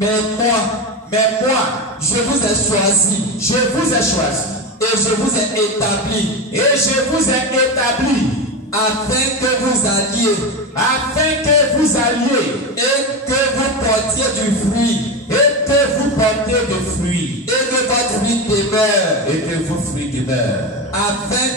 mais moi, je vous ai choisi. Je vous ai choisi. Et je vous ai établi. Et je vous ai établi. Afin que vous alliez. Afin que vous alliez. Et que vous portiez du fruit. Et que vous portiez du fruit. Et que votre fruit demeure. Et que vos fruits demeurent. Afin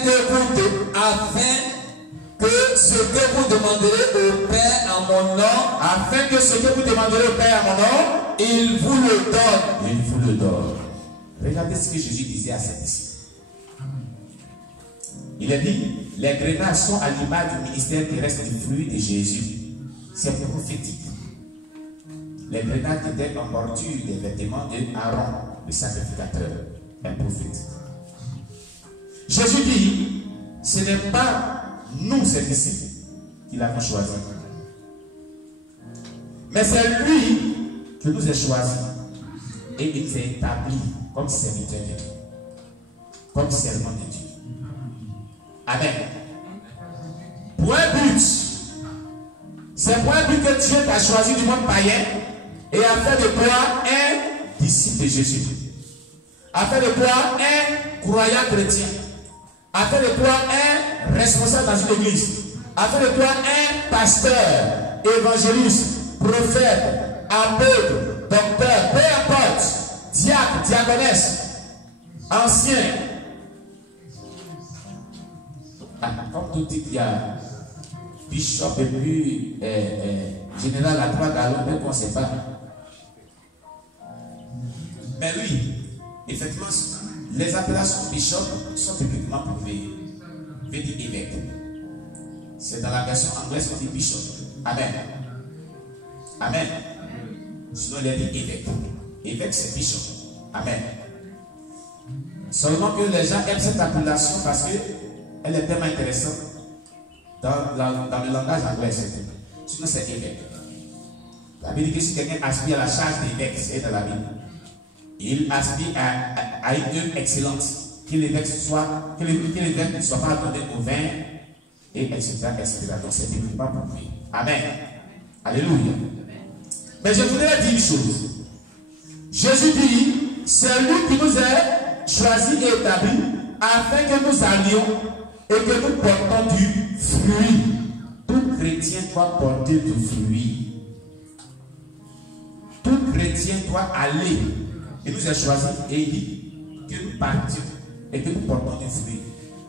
que ce que vous demanderez au Père en mon nom. Afin que ce que vous demanderez au Père en mon nom. Il vous le donne. Il vous le donne. Regardez ce que Jésus disait à ses disciples. Il a dit, les grenades sont à l'image du ministère qui reste du fruit de Jésus. C'est prophétique. Les grenades étaient en bordure des vêtements d'Aaron, le sacrificateur, un prophète. Jésus dit, ce n'est pas nous, ses disciples, qui l'avons choisi. Mais c'est lui que nous a choisis. Et il nous a établis comme serviteurs de Dieu, comme servants de Dieu. Amen. Pour un but, c'est pour un but que Dieu t'a choisi du monde païen et a fait de toi un disciple de Jésus, a fait de toi un croyant chrétien, a fait de toi un responsable dans une église, a fait de toi un pasteur, évangéliste, prophète, apôtre, docteur, peu importe, diacre, diaconesse, ancien. Comme tout dit, il y a bishop et puis général à 3 galons, mais qu'on ne sait pas. Mais oui, effectivement, les appellations bishop sont publiquement prouvées. Veut dire évêque. C'est dans la version anglaise qu'on dit bishop. Amen. Amen. Sinon, il a dit évêque. Évêque, c'est bishop. Amen. Seulement que les gens aiment cette appellation parce que elle est tellement intéressante dans le langage anglais. Sinon, c'est évêque. La Bible dit que si quelqu'un aspire à la charge d'évêque, c'est dans la Bible. Il aspire à une œuvre excellente. Que l'évêque ne soit pas donné au vin, et etc. Donc, c'est bibliquement prouvé. Amen. Alléluia. Mais je voudrais dire une chose. Jésus dit, c'est lui qui nous a choisis et établis afin que nous allions et que nous portons du fruit. Tout chrétien doit porter du fruit. Tout chrétien doit aller. Il nous a choisis et il dit que nous partions et que nous portons du fruit.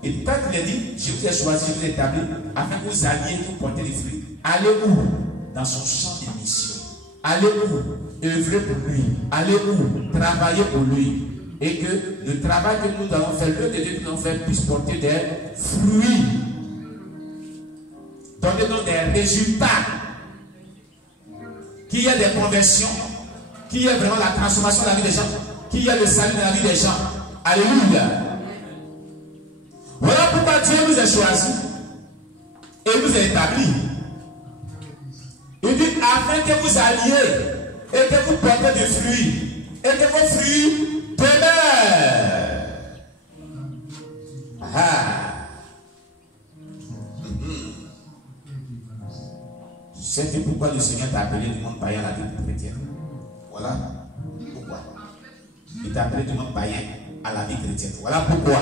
Et quand il a dit, je vous ai choisi, je vous ai établi afin que vous alliez, que vous portez du fruit. Allez où? Dans son champ de mission. Allez où? Œuvrer pour lui. Allez où? Travailler pour lui. Et que le travail que nous allons faire, le Dieu que nous allons faire, puisse porter des fruits. Donnez-nous des résultats. Qu'il y ait des conversions, qu'il y ait vraiment la transformation de la vie des gens, qu'il y ait le salut de la vie des gens. Alléluia. Voilà pourquoi Dieu nous a choisis et nous a établis. Il dit afin que vous alliez et que vous portez du fruit et que vos fruits demeurent. C'est pourquoi le Seigneur t'a appelé du monde païen à la vie chrétienne. Voilà pourquoi. Il t'a appelé du monde païen à la vie chrétienne. Voilà pourquoi.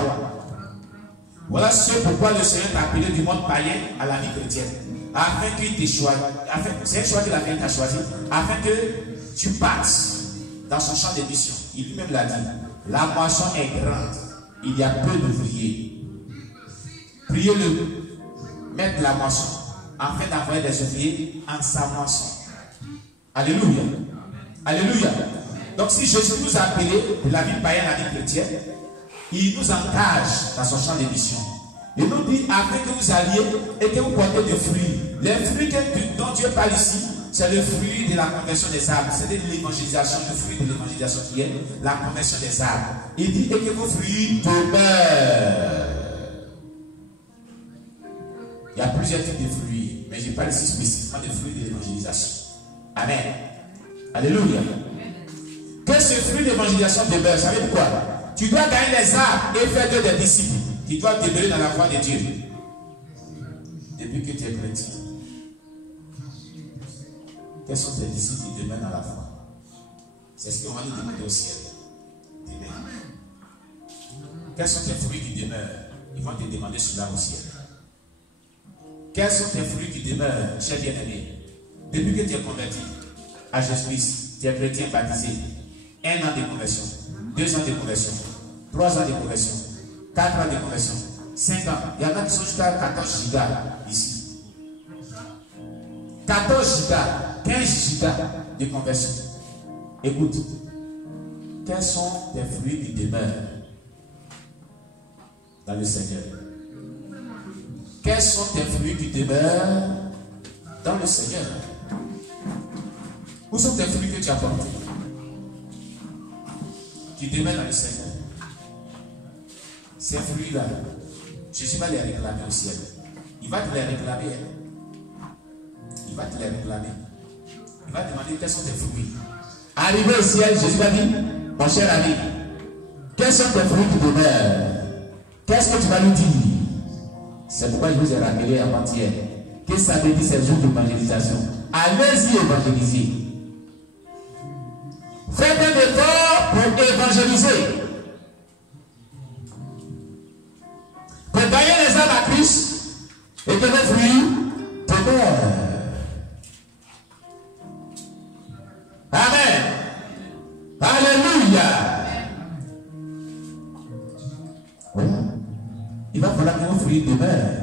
Voilà ce pourquoi le Seigneur t'a appelé du monde païen à la vie chrétienne. Afin qu'il te choisisse. C'est un choix que la vie t'a choisi. Afin que tu passes dans son champ de mission. Il lui-même l'a dit. La moisson est grande. Il y a peu d'ouvriers. Priez-le. Mettre la moisson. Afin d'envoyer des ouvriers en sa moisson. Alléluia. Alléluia. Donc si Jésus nous a appelés de la vie païenne à la vie chrétienne, il nous engage dans son champ de mission. Il nous dit afin que vous alliez et que vous portez des fruits. Les fruits dont Dieu parle ici, c'est le fruit de la conversion des âmes. C'est de l'évangélisation, le fruit de l'évangélisation qui est la conversion des âmes. Il dit et que vos fruits demeurent. Il y a plusieurs types de fruits, mais je parle ici spécifiquement des fruits de l'évangélisation. Amen. Alléluia. Que ce fruit d'évangélisation demeure, vous savez pourquoi? Tu dois gagner les âmes et faire d'eux des disciples qui doivent demeurer dans la foi de Dieu. Depuis que tu es chrétien, quels sont tes disciples qui demeurent dans la foi? C'est ce qu'on va nous demander au ciel. Demain. Quels sont tes fruits qui demeurent? Ils vont te demander cela au ciel. Quels sont tes fruits qui demeurent, cher bien-aimé? Depuis que tu es converti à Jésus-Christ, tu es chrétien baptisé, 1 an de conversion, 2 ans de conversion, 3 ans de conversion, 4 ans de conversion, 5 ans. Il y en a qui sont jusqu'à 14 gigas ici. 14 gigas, 15 gigas de conversion. Écoute, quels sont tes fruits qui demeurent dans le Seigneur? Quels sont tes fruits qui demeurent dans le Seigneur? Où sont tes fruits que tu as portés qui demeurent dans le Seigneur? Ces fruits-là, Jésus va les réclamer au ciel. Il va te les réclamer. Il va te les réclamer. Il va te demander quels sont tes fruits. Arrivé au ciel, Jésus va dire, mon cher ami, quels sont tes fruits qui demeurent? Qu'est-ce que tu vas lui dire? C'est pourquoi je vous ai rappelé avant-hier que ça veut dire ces jours d'évangélisation. Allez-y évangéliser. Faites un effort pour évangéliser. Pour gagner les âmes à Christ et que vos fruits demeurent. Amen. Alléluia. Voilà. Il va falloir que vos fruits demeurent.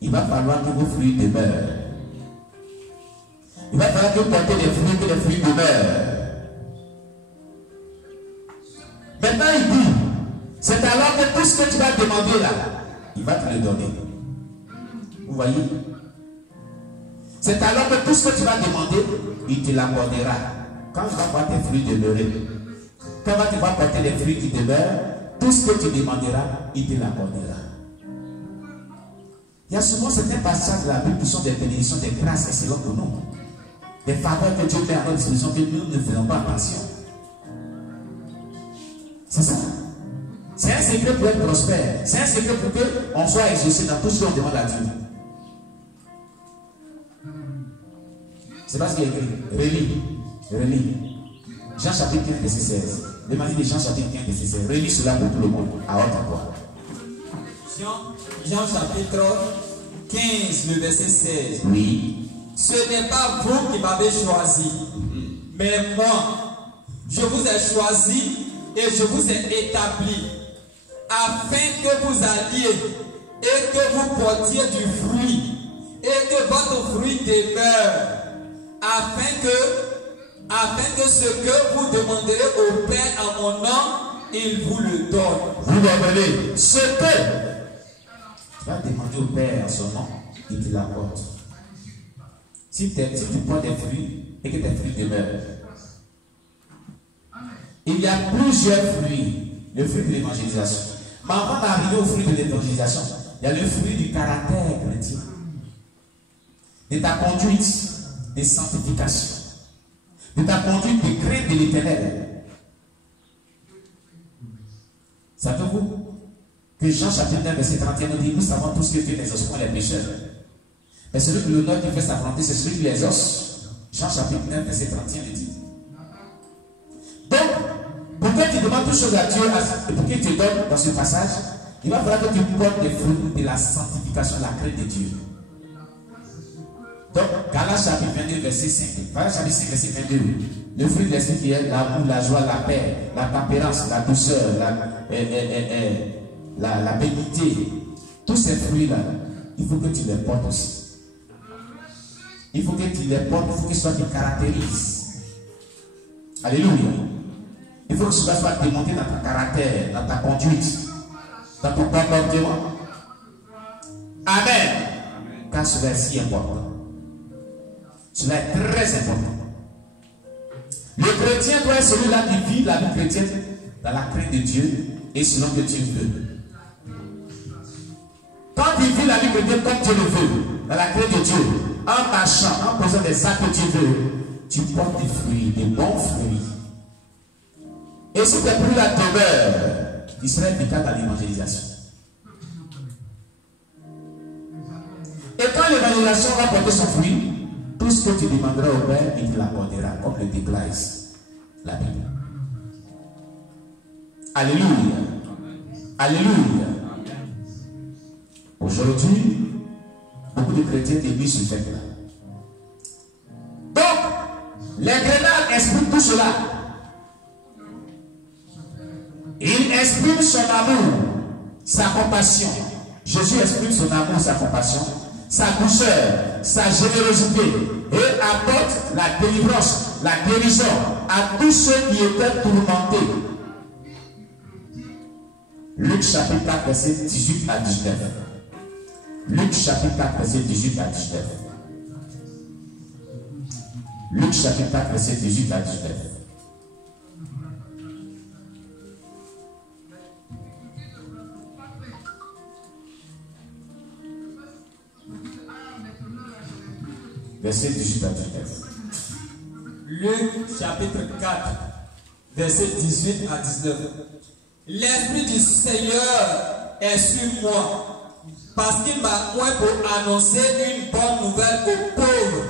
Il va falloir que vos fruits demeurent. Il va falloir que vous portez des fruits, que les fruits demeurent. Maintenant, il dit, c'est alors que tout ce que tu vas demander là, il va te le donner. Vous voyez? C'est alors que tout ce que tu vas demander, il te l'accordera. Quand tu vas voir tes fruits demeurer, quand tu vas porter les fruits qui demeurent, tout ce que tu demanderas, il te l'accordera. Il y a souvent certains passages de la Bible qui sont des bénédictions, des grâces excellentes pour nous. Des faveurs que Dieu met à notre disposition que nous ne faisons pas attention. C'est ça. C'est un secret pour être prospère. C'est un secret pour qu'on soit exaucé dans tout ce qu'on demande à Dieu. C'est pas ce qu'il y a écrit. Relis. Jean chapitre 15, verset 16. Le mari de Jean chapitre 15, verset 16. Relis cela pour tout le monde, à haute voix. Jean chapitre 15, le verset 16. Oui. Ce n'est pas vous qui m'avez choisi, mais moi. Je vous ai choisi et je vous ai établi, afin que vous alliez et que vous portiez du fruit, et que votre fruit demeure, afin que ce que vous demanderez au Père en mon nom, il vous le donne. Vous comprenez? Ce que tu vas demander au Père en son nom, il te l'apporte. Si tu portes des fruits et que tes fruits demeurent, il y a plusieurs fruits. Le fruit de l'évangélisation. Mais avant d'arriver au fruit de l'évangélisation, il y a le fruit du caractère chrétien, de ta conduite de sanctification, de ta conduite de crainte de l'Éternel. Savez-vous que Jean chapitre 9, verset 31 nous dit, nous savons tous que Dieu n'exauce pas les pécheurs. Mais celui qui l'honneur qui fait sa volonté, c'est celui qui les exauce. Jean chapitre 9, verset 31 le dit. Donc, pour que tu demandes toutes choses à Dieu et pour qu'il te donne dans ce passage, il va falloir que tu portes des fruits de la sanctification, la crainte de Dieu. Donc, Galates chapitre 22, verset 5. Galates chapitre 5, verset 22. Le fruit de l'esprit qui est l'amour, la joie, la paix, la tempérance, la douceur, la bénité. Tous ces fruits-là, il faut que tu les portes aussi. Il faut que tu les portes, il faut que ce soit qui caractérise. Alléluia. Il faut que cela soit démonté dans ton caractère, dans ta conduite, dans ton comportement. Amen. Car cela est si important. Cela est très important. Le chrétien doit être celui-là qui vit la vie chrétienne dans la crainte de Dieu et selon que Dieu veut. Quand il vit la vie chrétienne comme Dieu le veut, dans la crainte de Dieu, en marchant, en posant des actes que Dieu veut, tu portes des fruits, des bons fruits. Et si tes fruits là demeurent, il sera efficace dans l'évangélisation. Et quand l'évangélisation va porter son fruit, Tout ce que tu demanderas au Père, il te l'accordera, comme le déclare ici la Bible. Alléluia. Alléluia. Aujourd'hui, beaucoup de chrétiens élisent ce fait-là. Donc, les grenades expriment tout cela. Il exprime son amour, sa compassion. Jésus exprime son amour, sa compassion, sa douceur, sa générosité et apporte la délivrance, la guérison à tous ceux qui étaient tourmentés. Luc chapitre 4, verset 18 à 19. Luc chapitre 4, verset 18 à 19. Luc chapitre 4, verset 18 à 19. Verset 18 à 19. Luc chapitre 4, verset 18 à 19. L'Esprit du Seigneur est sur moi, parce qu'il m'a oint pour annoncer une bonne nouvelle aux pauvres.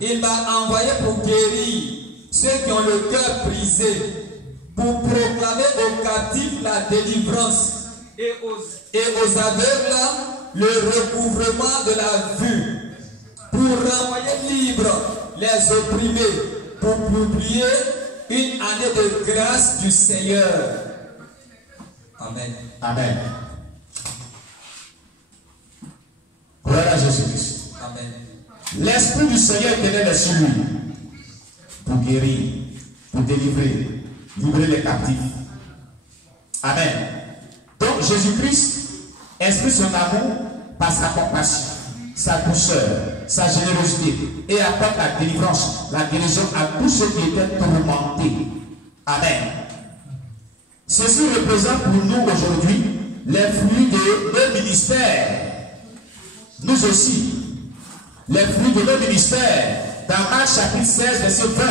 Il m'a envoyé pour guérir ceux qui ont le cœur brisé, pour proclamer aux captifs la délivrance et aux aveugles le recouvrement de la vue, pour renvoyer libres les opprimés, pour publier une année de grâce du Seigneur. Amen. Amen. Gloire à Jésus-Christ. Amen. L'Esprit du Seigneur est sur lui pour guérir, pour délivrer, livrer les captifs. Amen. Donc Jésus-Christ exprime son amour par sa compassion, sa douceur, sa générosité et apporte la délivrance, la guérison à tous ceux qui étaient tourmentés. Amen. Ceci représente pour nous aujourd'hui les fruits de nos ministères. Nous aussi, les fruits de nos ministères. Dans Marc chapitre 16, verset 20.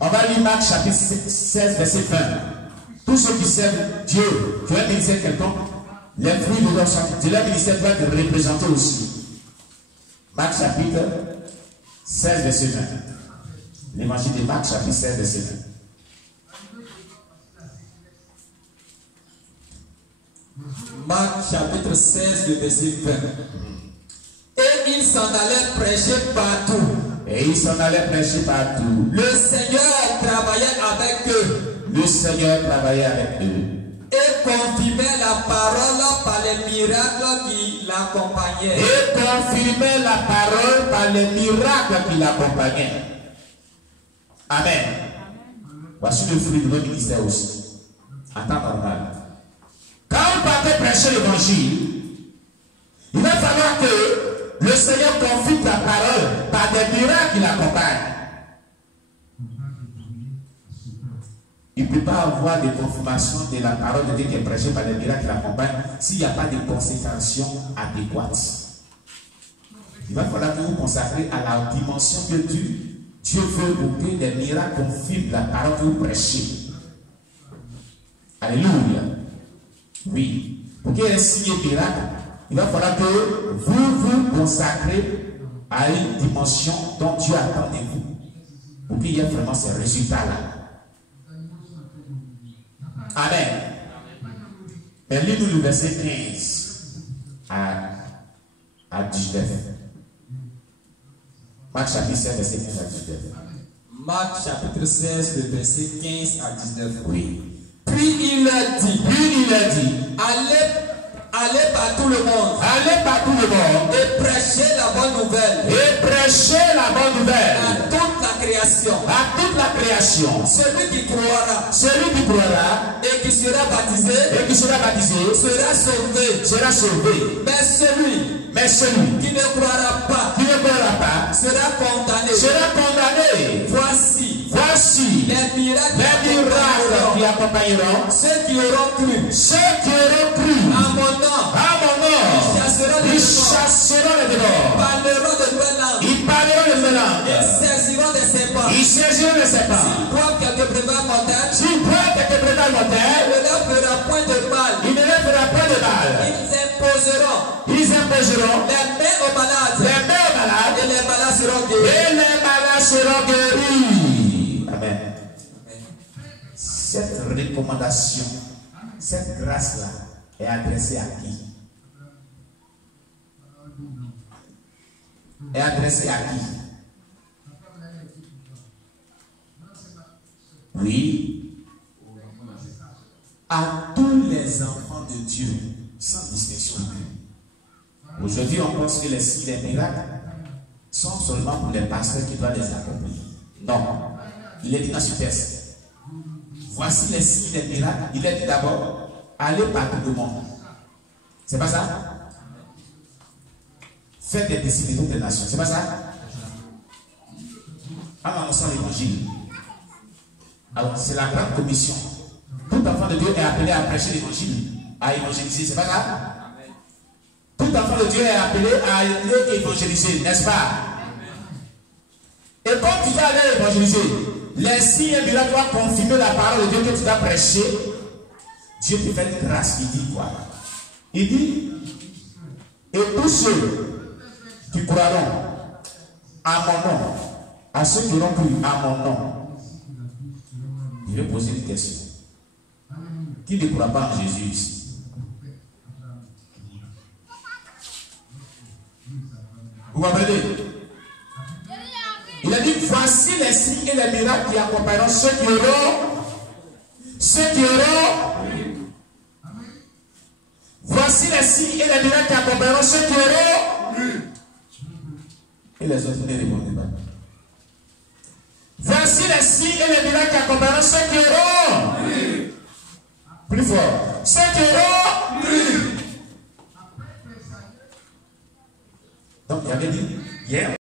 On va lire Marc chapitre 16, verset 20. Tous ceux qui servent Dieu, qui ont un ministère quelconque, les fruits de leur ministère doivent être représentés aussi. Marc chapitre 16, verset 20. L'évangile de Marc chapitre 16, verset 20. Marc chapitre 16, le verset 20. Et ils s'en allaient prêcher partout. Et ils s'en allaient prêcher partout. Le Seigneur travaillait avec eux. Le Seigneur travaillait avec eux. Et confirmait la parole par les miracles qui l'accompagnaient. Et confirmait la parole par les miracles qui l'accompagnaient. Amen. Voici le fruit de notre ministère aussi. En temps normal. Quand on partait prêcher l'évangile, il va falloir que le Seigneur confirme la parole par des miracles qui l'accompagnent. Il ne peut pas avoir de confirmation de la parole de Dieu qui est prêchée par des miracles qui l'accompagnent s'il n'y a pas de consécration adéquate. Il va falloir que vous consacrez à la dimension que Dieu veut pour que les miracles confirment la parole que vous prêchez. Alléluia. Oui. Pour qu'il y ait un signe miracle, il va falloir que vous vous consacrez à une dimension dont Dieu attend de vous. Pour qu'il y ait vraiment ces résultats-là. Amen. Et lis-nous le verset 15 à 19. Marc chapitre 16, verset 15 à 19. Marc chapitre 16, le verset 15 à 19. Oui. Puis il leur dit, allez par tout le monde. Allez par tout le monde. Et prêchez la bonne nouvelle. Et prêchez la bonne nouvelle. À toute la création. À toute la création. Celui qui croira. Celui qui croira. Et qui sera baptisé. Et qui sera baptisé. Sera sauvé. Sera sauvé. Mais celui qui ne croira pas. Qui ne croira pas. Sera condamné. Sera condamné. Voici les miracles qui accompagneront ceux qui auront cru. À mon nom. Ils chasseront les démons. Ils parleront de nouvelles langues. Ils saisiront des serpents. S'ils boivent quelques breuvages mortels. il ne leur fera point de mal. Ils imposeront les mains aux malades. sera guéri. Amen. Cette recommandation, cette grâce-là est adressée à qui? Est adressée à qui? Oui, à tous les enfants de Dieu, sans distinction. Aujourd'hui, on pense que les signes et les miracles sont seulement pour les pasteurs qui doivent les accomplir. Non, il est dit dans ce texte. Voici les signes et les miracles. Il est dit d'abord, allez par tout le monde. C'est pas ça? Faites des disciples de toutes les nations. C'est pas ça? En annonçant l'évangile. Alors, c'est la grande commission. Tout enfant de Dieu est appelé à prêcher l'évangile, à évangéliser. C'est pas ça? Tout enfant de Dieu est appelé à aller évangéliser, n'est-ce pas? Et quand tu vas aller évangéliser, les signes et miracles doivent confirmer la parole de Dieu que tu vas prêcher. Dieu te fait une grâce. Il dit quoi? Il dit, et tous ceux qui croiront à mon nom, à ceux qui auront cru à mon nom, je vais poser une question. Qui ne croit pas en Jésus ici? Vous comprenez? Il a dit, voici les signes et les miracles qui accompagneront ceux qui auront. Voici les signes et les miracles qui accompagneront ceux qui auront. Et les autres ne répondent pas. Voici les signes et les miracles qui accompagneront ceux qui auront. Plus fort. Ceux qui auront. Donc, il avait dit, hier,